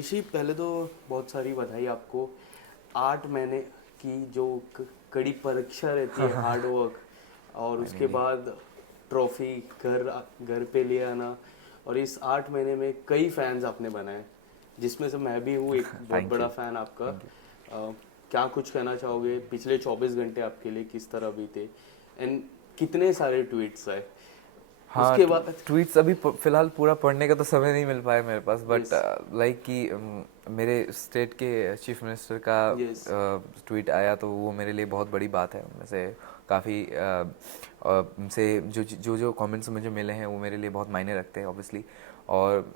ऋषि, पहले तो बहुत सारी बधाई आपको। 8 महीने की जो कड़ी परीक्षा रहती है, हार्ड वर्क, और उसके फाइनली। बाद ट्रॉफी घर पे ले आना, और इस 8 महीने में कई फैंस आपने बनाए, जिसमें से मैं भी हूँ एक बहुत थैंक बड़ा यू। फैन आपका। Thank you. क्या कुछ कहना चाहोगे, पिछले 24 घंटे आपके लिए किस तरह बीते, एंड कितने सारे ट्वीट्स आए हाँ, उसके बाद? ट्वीट्स अभी फिलहाल पूरा पढ़ने का तो समय नहीं मिल पाया मेरे पास, बट यस, लाइक कि मेरे स्टेट के चीफ मिनिस्टर का यस, ट्वीट आया तो वो मेरे लिए बहुत बड़ी बात है। उनमें से काफ़ी उनसे जो कमेंट्स मुझे मिले हैं वो मेरे लिए बहुत मायने रखते हैं ऑब्वियसली। और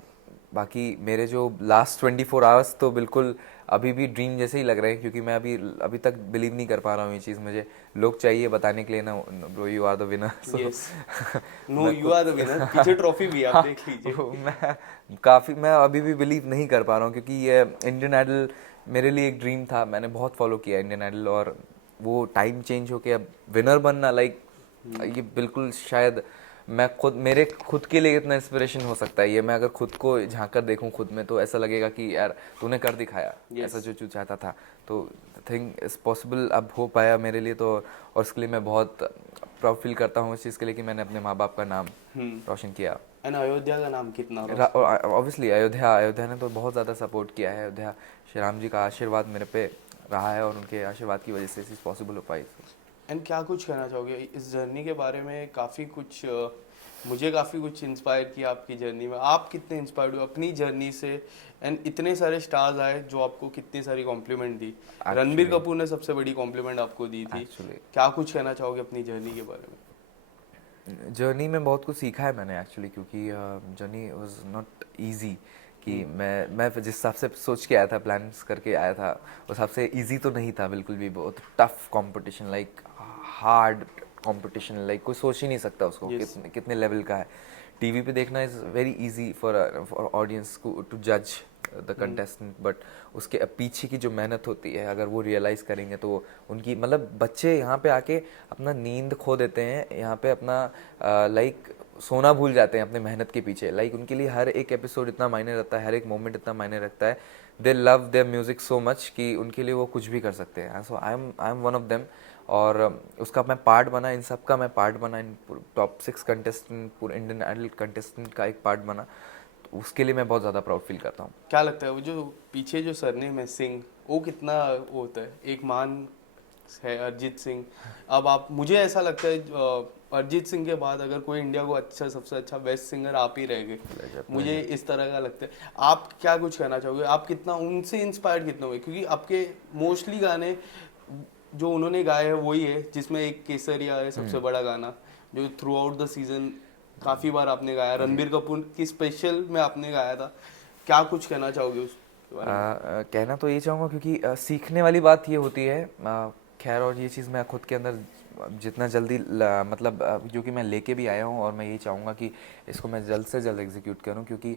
बाकी मेरे जो लास्ट 24 आवर्स तो बिल्कुल अभी भी ड्रीम जैसे ही लग रहे हैं, क्योंकि मैं अभी तक बिलीव नहीं कर पा रहा हूँ ये चीज़। मुझे लोग चाहिए बताने के लिए ना, bro you are the winner. So yes. No, मैं यू खुद आर द विनर। पीछे ट्रॉफी भी है, आप हाँ, देख लीजिए। मैं अभी भी बिलीव नहीं कर पा रहा हूँ, क्योंकि ये इंडियन आइडल मेरे लिए एक ड्रीम था। मैंने बहुत फॉलो किया इंडियन आइडल, और वो टाइम चेंज होके अब विनर बनना, लाइक ये बिल्कुल शायद मैं खुद मेरे खुद के लिए इतना इंस्पिरेशन हो सकता है ये। मैं अगर खुद को झांक कर देखूं खुद में तो ऐसा लगेगा कि यार तूने कर दिखाया यस। ऐसा जो तू चाहता था। तो थिंग इज पॉसिबल अब हो पाया मेरे लिए तो, और उसके लिए मैं बहुत प्राउड फील करता हूँ इस चीज़ के लिए कि मैंने अपने माँ बाप का नाम रोशन किया। एंड अयोध्या का नाम कितना ऑब्वियसली अयोध्या ने तो बहुत ज़्यादा सपोर्ट किया है। अयोध्या श्री राम जी का आशीर्वाद मेरे पे रहा है, और उनके आशीर्वाद की वजह से चीज़ पॉसिबल हो पाई। एंड क्या कुछ कहना चाहोगे इस जर्नी के बारे में? काफ़ी कुछ मुझे काफ़ी कुछ इंस्पायर किया आपकी जर्नी में। आप कितने इंस्पायर्ड हुए अपनी जर्नी से? एंड इतने सारे स्टार्स आए जो आपको कितनी सारी कॉम्प्लीमेंट दी। रणबीर एक्चुअली कपूर ने सबसे बड़ी कॉम्प्लीमेंट आपको दी थी। एक्चुअली क्या कुछ कहना चाहोगे अपनी जर्नी के बारे में? जर्नी में बहुत कुछ सीखा है मैंने एक्चुअली, क्योंकि जर्नी वाज नॉट इजी। कि मैं जिस हिसाब से सोच के आया था, प्लान्स करके आया था, उस हिसाब से इजी तो नहीं था बिल्कुल भी। बहुत tough competition, like hard competition, like कोई सोच ही नहीं सकता उसको यस। कितने कितने लेवल का है। टीवी पे देखना is very easy for audience को टू जज द कंटेस्टेंट, बट उसके पीछे की जो मेहनत होती है अगर वो रियलाइज़ करेंगे तो उनकी मतलब बच्चे यहाँ पे आके अपना नींद खो देते हैं, यहाँ पे अपना लाइक सोना भूल जाते हैं अपने मेहनत के पीछे। लाइक उनके लिए हर एक एपिसोड इतना मायने रखता है, हर एक मोमेंट इतना मायने रखता है। They love their music so much कि उनके लिए वो कुछ भी कर सकते हैं। So I am one of them, और उसका मैं पार्ट बना, इन सब का मैं पार्ट बना, इन टॉप 6 कंटेस्टेंट, पूरे इंडियन आइडल कंटेस्टेंट का एक पार्ट बना। तो उसके लिए मैं बहुत ज़्यादा प्राउड फील करता हूँ। क्या लगता है वो जो पीछे जो सरनेम है सिंह, वो कितना वो होता है? एक मान है अरिजीत सिंह। अब आप, मुझे ऐसा लगता है अरिजीत सिंह के बाद अगर कोई इंडिया को अच्छा, सबसे अच्छा बेस्ट सिंगर आप ही रह गए। प्लेजर मुझे प्लेजर। इस तरह का लगता है। आप क्या कुछ कहना चाहोगे? आप कितना उनसे इंस्पायर्ड कितना हुए? क्योंकि आपके मोस्टली गाने जो उन्होंने गाए हैं वही है, जिसमें एक केसरिया है सबसे बड़ा गाना, जो थ्रू आउट द सीजन काफ़ी बार आपने गाया। जी। रणबीर कपूर की स्पेशल में आपने गाया था। क्या कुछ कहना चाहोगे उसके बारे में? कहना तो ये चाहूँगा, क्योंकि सीखने वाली बात ये होती है। खैर, और ये चीज़ मैं खुद के अंदर जितना जल्दी मतलब क्योंकि मैं लेके भी आया हूँ, और मैं ये चाहूँगा कि इसको मैं जल्द से जल्द एग्जीक्यूट करूँ। क्योंकि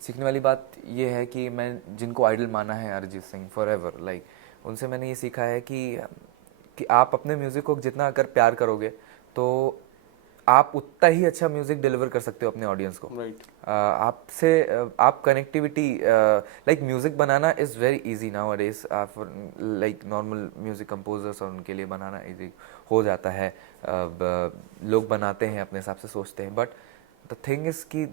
सीखने वाली बात ये है कि मैं जिनको आइडल माना है Arijit Singh for ever, like उनसे मैंने ये सीखा है कि आप अपने म्यूज़िक को जितना अगर प्यार करोगे तो आप उतना ही अच्छा म्यूज़िक डिलीवर कर सकते हो अपने ऑडियंस को। राइट। आपसे आप कनेक्टिविटी, लाइक म्यूज़िक बनाना is very easy nowadays for like normal music composers, और उनके लिए बनाना इजी हो जाता है। लोग बनाते हैं अपने हिसाब से सोचते हैं, बट द थिंग इज़ कि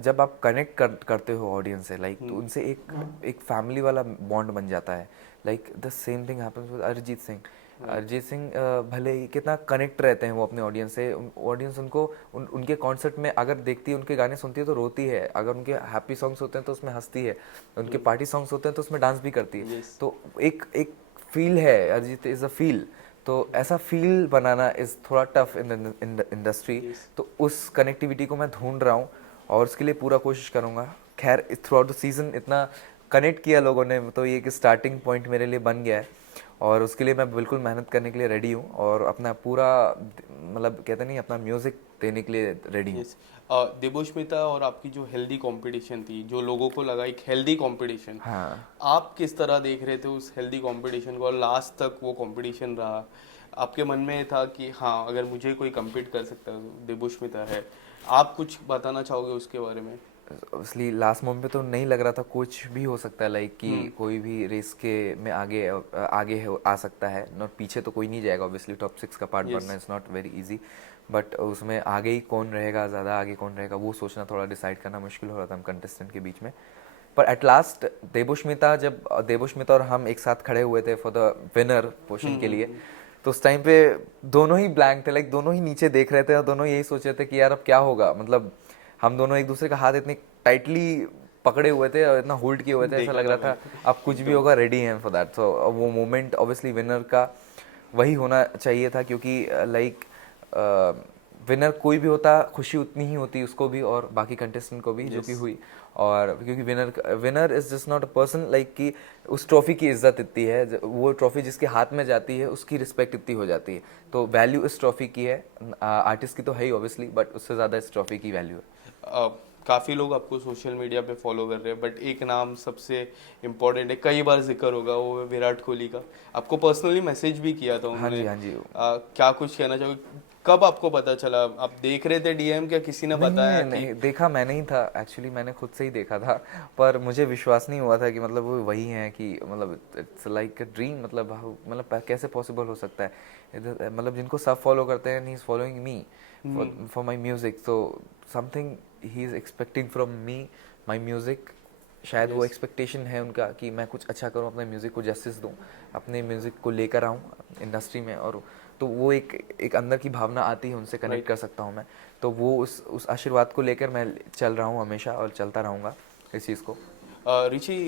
जब आप कनेक्ट करते हो ऑडियंस से, लाइक तो उनसे एक फैमिली वाला बॉन्ड बन जाता है। Like the same thing happens with Arijit Singh. Right. Arijit Singh भले ही कितना कनेक्ट रहते हैं वो अपने ऑडियंस से, ऑडियंस उनको उनके कॉन्सर्ट में अगर देखती है, उनके गाने सुनती है तो रोती है, अगर उनके हैप्पी सॉन्ग्स होते हैं तो उसमें हंसती है, उनके पार्टी सॉन्ग्स होते हैं तो उसमें डांस भी करती है। यस। तो एक एक फील है, अरिजीत इज़ अ फील। तो ऐसा फील बनाना इज़ थोड़ा tough in the industry. Yes. तो उस कनेक्टिविटी को मैं ढूंढ रहा हूँ, और उसके लिए पूरा कोशिश करूँगा। खैर, थ्रू आउट द सीज़न इतना कनेक्ट किया लोगों ने, तो ये एक स्टार्टिंग पॉइंट मेरे लिए बन गया है, और उसके लिए मैं बिल्कुल मेहनत करने के लिए रेडी हूँ, और अपना पूरा मतलब कहते नहीं अपना म्यूज़िक देने के लिए रेडी हूँ। यस। देवोष्मिता और आपकी जो हेल्दी कंपटीशन थी, जो लोगों को लगा एक हेल्दी कंपटीशन, हाँ, आप किस तरह देख रहे थे उस हेल्दी कंपटीशन को? और लास्ट तक वो कंपटीशन रहा, आपके मन में था कि हाँ, अगर मुझे कोई compete कर सकता है तो देवोष्मिता है। आप कुछ बताना चाहोगे उसके बारे में? ऑब्वियसली लास्ट मोमेंट पे तो नहीं लग रहा था, कुछ भी हो सकता है, लाइक कि कोई भी रेस के में आ सकता है, नॉट पीछे तो कोई नहीं जाएगा ऑब्वियसली, टॉप 6 का पार्ट बनना is not very easy, but उसमें आगे ही कौन रहेगा, ज़्यादा आगे कौन रहेगा वो सोचना, थोड़ा डिसाइड करना मुश्किल हो रहा था हम कंटेस्टेंट के बीच में। पर एट लास्ट देवोष्मिता और हम एक साथ खड़े हुए थे फॉर द विनर पोर्शन के लिए, तो उस टाइम पे दोनों ही ब्लैंक थे, लाइक दोनों ही नीचे देख रहे थे और दोनों यही सोच रहे थे कि यार अब क्या होगा, मतलब हम दोनों एक दूसरे का हाथ इतने टाइटली पकड़े हुए थे और इतना होल्ड किए हुए थे, ऐसा लग रहा था अब कुछ भी होगा, रेडी हैं फॉर दैट। सो वो मोमेंट ऑब्वियसली विनर का वही होना चाहिए था, क्योंकि लाइक विनर कोई भी होता खुशी उतनी ही होती उसको भी और बाकी कंटेस्टेंट को भी, जो कि हुई। और क्योंकि winner is just not a person, like कि उस ट्रॉफी की इज्जत इतनी है, वो ट्रॉफी जिसके हाथ में जाती है उसकी रिस्पेक्ट इतनी हो जाती है, तो वैल्यू इस ट्रॉफी की है, आर्टिस्ट की तो है ही ऑब्वियसली, बट उससे ज़्यादा इस ट्रॉफी की वैल्यू है। काफ़ी लोग आपको सोशल मीडिया पे फॉलो कर रहे हैं, बट एक नाम सबसे इम्पोर्टेंट है, कई बार जिक्र होगा, वो है विराट कोहली का। आपको पर्सनली मैसेज भी किया था हाँ उन्होंने। जी, हाँ जी। क्या कुछ कहना चाहोगे, कब आपको पता चला, आप देख रहे थे डीएम, क्या किसी ने बताया कि? नहीं देखा मैंने ही था एक्चुअली, मैंने खुद से ही देखा था, पर मुझे विश्वास नहीं हुआ था कि मतलब वो वही हैं, कि मतलब इट्स लाइक अ ड्रीम, मतलब कैसे पॉसिबल हो सकता है, मतलब जिनको सब फॉलो करते हैं, he is following me for my music, so something he is expecting from me, my music, शायद वो एक्सपेक्टेशन है उनका कि मैं कुछ अच्छा करूं, अपने म्यूज़िक को जस्टिस दूं, अपने म्यूज़िक को लेकर आऊं इंडस्ट्री में, और तो वो एक अंदर की भावना आती है, उनसे कनेक्ट कर सकता हूं मैं, तो वो उस आशीर्वाद को लेकर मैं चल रहा हूं हमेशा और चलता रहूंगा इस चीज़ को। Richie,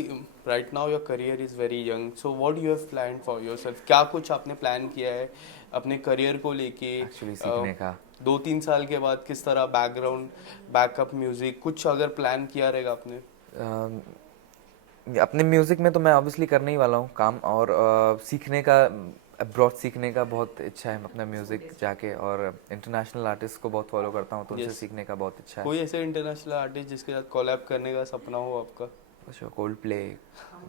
right now your career is very young, so what you have plan for yourself, क्या कुछ आपने प्लान किया है अपने करियर को लेके? एक्चुअली सीखने का 2-3 साल के बाद किस तरह बैकग्राउंड, बैकअप म्यूजिक कुछ अगर प्लान किया रहेगा आपने? अपने म्यूज़िक में तो मैं ऑब्वियसली करने ही वाला हूँ काम, और सीखने का, अब्रॉड सीखने का बहुत इच्छा है अपना म्यूज़िक जाके, और इंटरनेशनल आर्टिस्ट को बहुत फॉलो करता हूँ, तो उनसे सीखने का बहुत इच्छा है। कोई ऐसे इंटरनेशनल आर्टिस्ट जिसके साथ कोलैब करने का सपना हो आपका? Coldplay,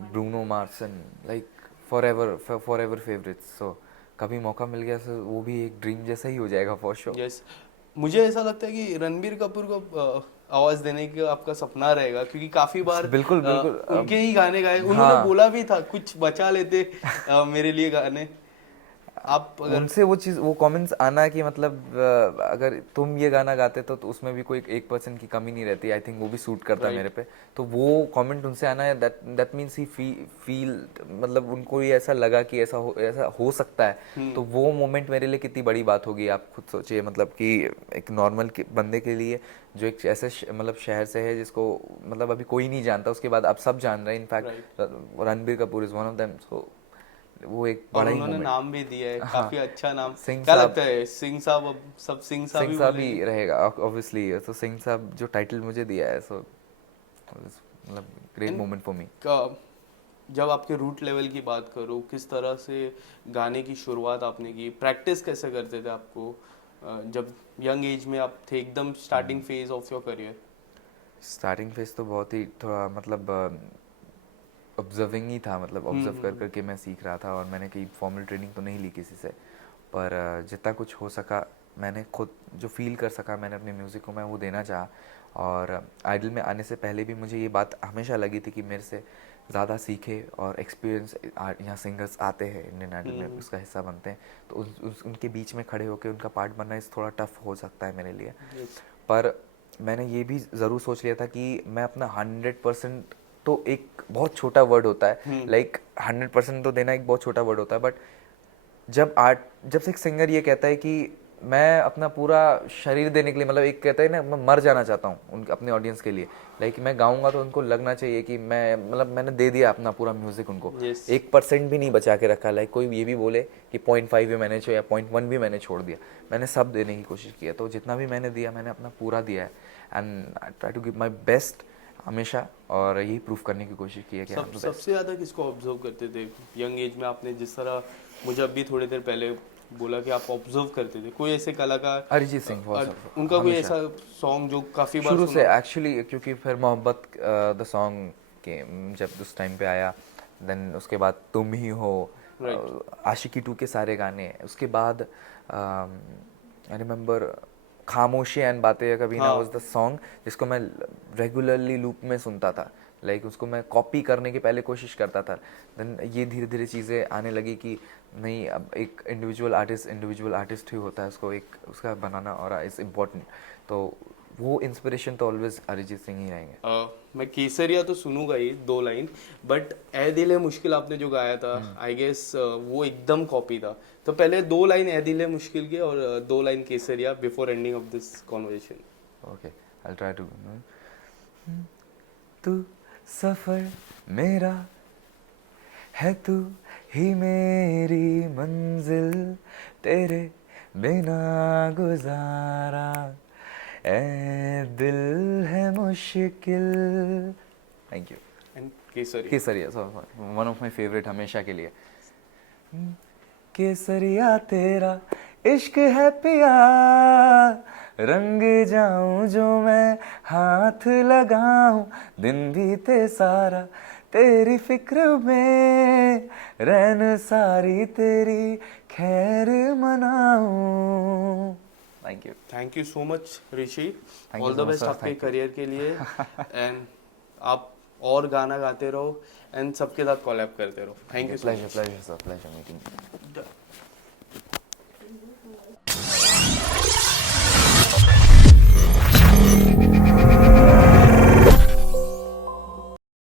Bruno Mars, like forever favourites, so कभी मौका मिल गया तो वो भी एक ड्रीम जैसा ही हो जाएगा फॉर श्योर। यस, मुझे ऐसा लगता है कि रणबीर कपूर को आवाज देने का आपका सपना रहेगा, क्योंकि काफी बार बिल्कुल बिल्कुल उनके ही गाने गाए, उन्होंने हाँ, बोला भी था कुछ बचा लेते मेरे लिए गाने। आप अगर उनसे वो चीज़, वो कमेंट्स आना कि मतलब अगर तुम ये गाना गाते तो उसमें भी कोई 1% की कमी नहीं रहती, आई थिंक वो भी सूट करता है मेरे पे, तो वो कमेंट उनसे आना है, दैट मीन्स ही फील, मतलब उनको ये ऐसा लगा कि ऐसा हो सकता है, तो वो मोमेंट मेरे लिए कितनी बड़ी बात होगी, आप खुद सोचिए, मतलब कि एक नॉर्मल बंदे के लिए जो एक ऐसे मतलब शहर से है जिसको मतलब अभी कोई नहीं जानता, उसके बाद अब सब जान रहे हैं, in fact Ranbir Kapoor is one of them, so वो एक और बड़ा ही उन्होंने मोमेंट। नाम भी दिया है, हाँ, काफी अच्छा नाम। सिंह क्या साहब, लगता है सिंह साहब, अब सब सिंह साहब सिंह ही साहब बोलेंगे? ही रहेगा ऑब्वियसली, तो सिंह साहब जो टाइटल मुझे दिया है, सो मतलब great And moment for me. जब आपके रूट लेवल की बात करो, किस तरह से गाने की शुरुआत आपने की, प्रैक्टिस कैसे करते थे आपको, जब यंग एज में आप थे, एकदम starting phase of your career? Starting phase तो बहुत ही थोड़ा मतलब ऑब्जर्विंग ही था, मतलब ऑब्जर्व कर करके मैं सीख रहा था, और मैंने कहीं फॉर्मल ट्रेनिंग तो नहीं ली किसी से, पर जितना कुछ हो सका मैंने खुद जो फील कर सका मैंने अपने म्यूज़िक को मैं वो देना चाहा। और आइडल में आने से पहले भी मुझे ये बात हमेशा लगी थी कि मेरे से ज़्यादा सीखे और एक्सपीरियंस यहाँ सिंगर्स आते हैं इंडियन आइडल में, उसका हिस्सा बनते हैं, तो उनके बीच में खड़े होकर उनका पार्ट बनना इस थोड़ा टफ हो सकता है मेरे लिए। पर मैंने ये भी ज़रूर सोच लिया था कि मैं अपना 100%, तो एक बहुत छोटा वर्ड होता है, लाइक 100% तो देना एक बहुत छोटा वर्ड होता है, बट जब से एक सिंगर ये कहता है कि मैं अपना पूरा शरीर देने के लिए, मतलब एक कहता है ना, मैं मर जाना चाहता हूँ उनके अपने ऑडियंस के लिए, लाइक मैं गाऊंगा तो उनको लगना चाहिए कि मैं मतलब मैंने दे दिया अपना पूरा म्यूजिक उनको, 1% भी नहीं बचा के रखा, लाइक कोई ये भी बोले कि 0.5 भी मैंने छोड़ा या 0.1 भी मैंने छोड़ दिया, मैंने सब देने की कोशिश की है, तो जितना भी मैंने दिया मैंने अपना पूरा दिया है, and I try to give my best हमेशा, और यही प्रूफ करने की कोशिश की है कि सबसे ज़्यादा किसको ऑब्जर्व करते थे यंग एज में? आपने जिस तरह मुझे अभी थोड़ी देर पहले बोला कि आप ऑब्जर्व करते थे, कोई ऐसे कलाकार, अरिजीत सिंह उनका कोई ऐसा सॉन्ग जो काफ़ी बार शुरू से सुना? एक्चुअली, क्योंकि फिर मोहब्बत द सॉन्ग के जब उस टाइम पे आया, देन उसके बाद तुम ही हो, आशिकी 2 के सारे गाने, उसके बाद आई रिमेम्बर खामोशी एंड बातें कभी ना हाँ। वाज द सॉन्ग जिसको मैं रेगुलरली लूप में सुनता था, लाइक उसको मैं कॉपी करने की पहले कोशिश करता था, देन ये धीरे धीरे चीज़ें आने लगी कि नहीं, अब एक इंडिविजुअल आर्टिस्ट ही होता है, उसको एक उसका बनाना और इट्स इम्पोर्टेंट, तो वो इंस्पिरेशन तो ऑलवेज अरिजीत सिंह ही रहेंगे। मैं केसरिया तो सुनूंगा ही 2 लाइन, बट ए दिल है मुश्किल आपने जो गाया था, आई गेस वो एकदम कॉपी था। तो पहले 2 लाइन ए दिल है मुश्किल के और 2 line Kesariya before ending of this conversation. Okay, I try to. तू सफर मेरा है, तू ही मेरी मंजिल, तेरे बिना गुजारा ए दिल है मुश्किल। Thank you. And Kesariya. Kesariya one of my favourite हमेशा के लिए। केसरिया तेरा इश्क है पिया, रंग जाऊं जो मैं हाथ लगाऊं, दिन बीते सारा तेरी फिक्र में, रैन सारी तेरी खैर मनाऊं। Thank you so much Rishi, Thank all you the so much, best sir. आपके Thank you. करियर के लिए। एंड आप और गाना गाते रहो एंड सबके साथ कोलैब करते रहो। Thank you so much. Pleasure sir, pleasure meeting.